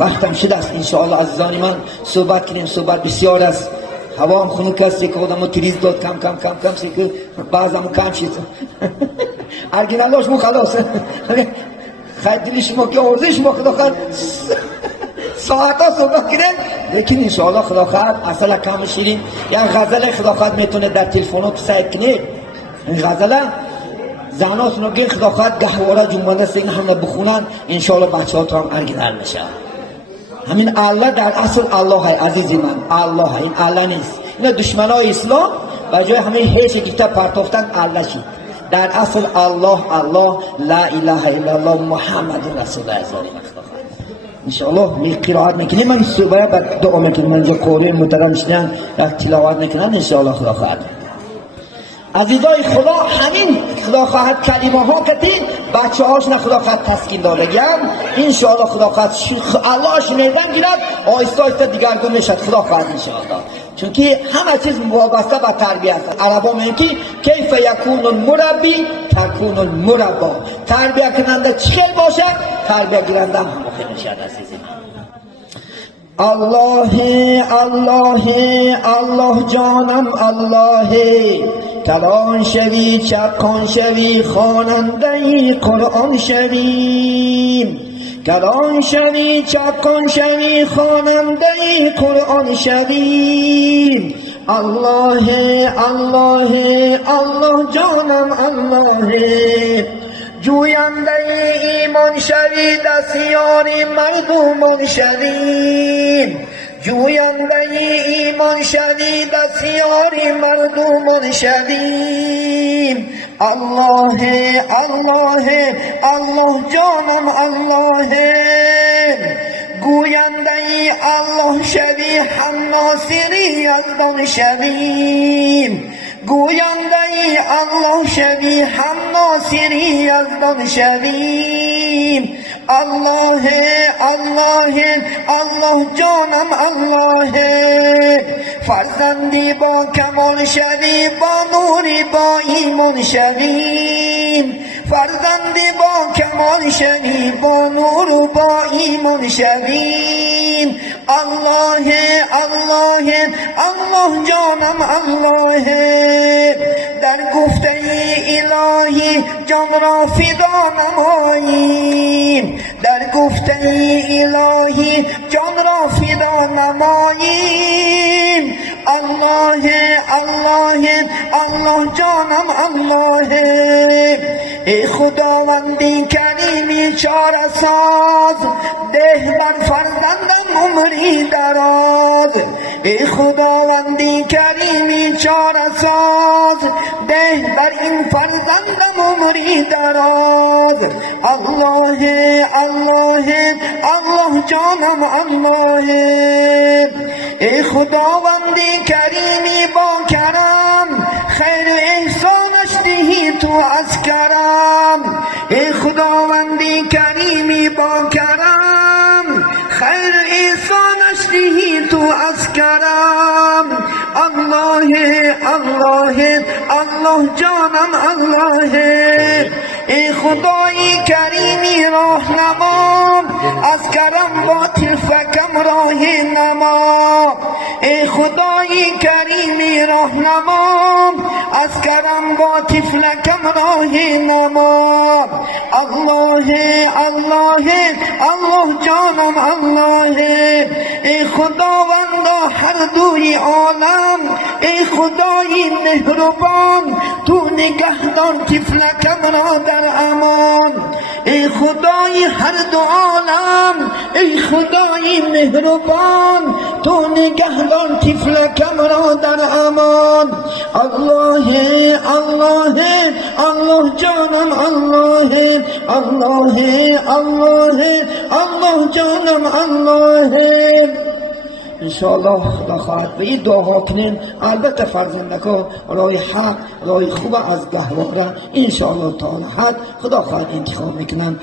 وقتم شده است. انشاءالله عزیزان من صحبت کنیم. صحبت بسیار است. هوا هم خنک است. یک آدمو تریز داد کم کم کم کم که بعضم کم شد. ارگینالاش مو خلاص. خیلی شما که ارزش ما خدا خواهد ساعت ها صحبت کنیم. لیکن انشاءالله خدا خواهد اصلا کم شیرین یک غزل خدا خواهد میتونه در تلفنات سعی کنید. این غزله زناتون رو بگین خدا خواهد گهواره جنبانده است. این همه بخونن انشاءالله بچه ها تو هم ارگینال میشه. همین الله در اصل الله های عزیزی من. الله های این الله نیست. این دشمن های اسلام و جای همه هیچ گفته پرتافتن الله شید. در اصل الله الله لا اله الا الله محمد رسول الله انشاءالله می قرائت میکنیم. من صبح بعد دعا میکنیم. من جو قوله محترم شدن رفت تلاوت میکنن انشاءالله خدا خواهد. عزیزای خدا همین خدا خواهد کلمه ها کتیم بچه هاش نه خدا خواهد تسکین دادگیم. انشاءالله خدا خواهد الله شنیدن گیرد آیسته آیسته دیگرگون میشد خدا خواهد انشاءالله. چون که همه چیز وابسته به تربیت است. عربا میگن که کیف یکون المربی تکون المربا. تربیت کننده چخیل باشه تربیت گیرنده هم همخیل میشد. عزیزی الله الله الله جانم الله کلان شوی چکان شوی خواننده قرآن شوی. کلان شوی چکان شوی خواننده قرآن شوی. الله الله الله جانم الله جوینده ایمان شوی دستیار مردمان شوی. جوینده ایمان شوی دستیار مردمان شوی. الله الله الله جانم الله گوینده الله شوی هم ناصری یزدان شوی. گوینده الله شوی هم ناصری یزدان شوی. الله الله الله جانم الله فرزندی با کمال شوی با نوری با ایمان شوی. فرزندی با کمال شوی با نور و با ایمان شوی. الله الله الله جانم الله در گفته الهی جان را فدا نماییم. در گفته الهی جان را فدا نماییم. الله الله الله جانم الله ای خداوندی کریمی چاره ساز ده بر فرزندم عمری دراز. ای خداوندی کریمی چاره ساز ده بر این فرزندم عمری دراز. الله الله الله جانم الله ای خداوندی کریمی با کرم خیر و احسانش دهی تو از کرم. ای خداوندی کریمی با کرم خیر و احسانش دهی تو از کرم. الله الله الله جانم الله ای خدای کریمی راهنما از کرم باطل فکم راه نما. ای خدای کریمی راهنما از کرم باطل فکم راه نما. الله الله الله جانم الله ای خداوندا هر دوی عالم. ای خدای مهربان تو نگهدار طفلکم را در امان. ای خدای هر دو عالم ای خدای مهربان تو نگهدار طفلکم را در امان. الله الله الله جانم الله الله الله الله جانم الله انشاءالله خدا خواهد به این دعا کنیم. البته فرزندکا رای حق رای خوب از گهواره انشاءالله تعالی حد خدا خواهد انتخاب میکنن.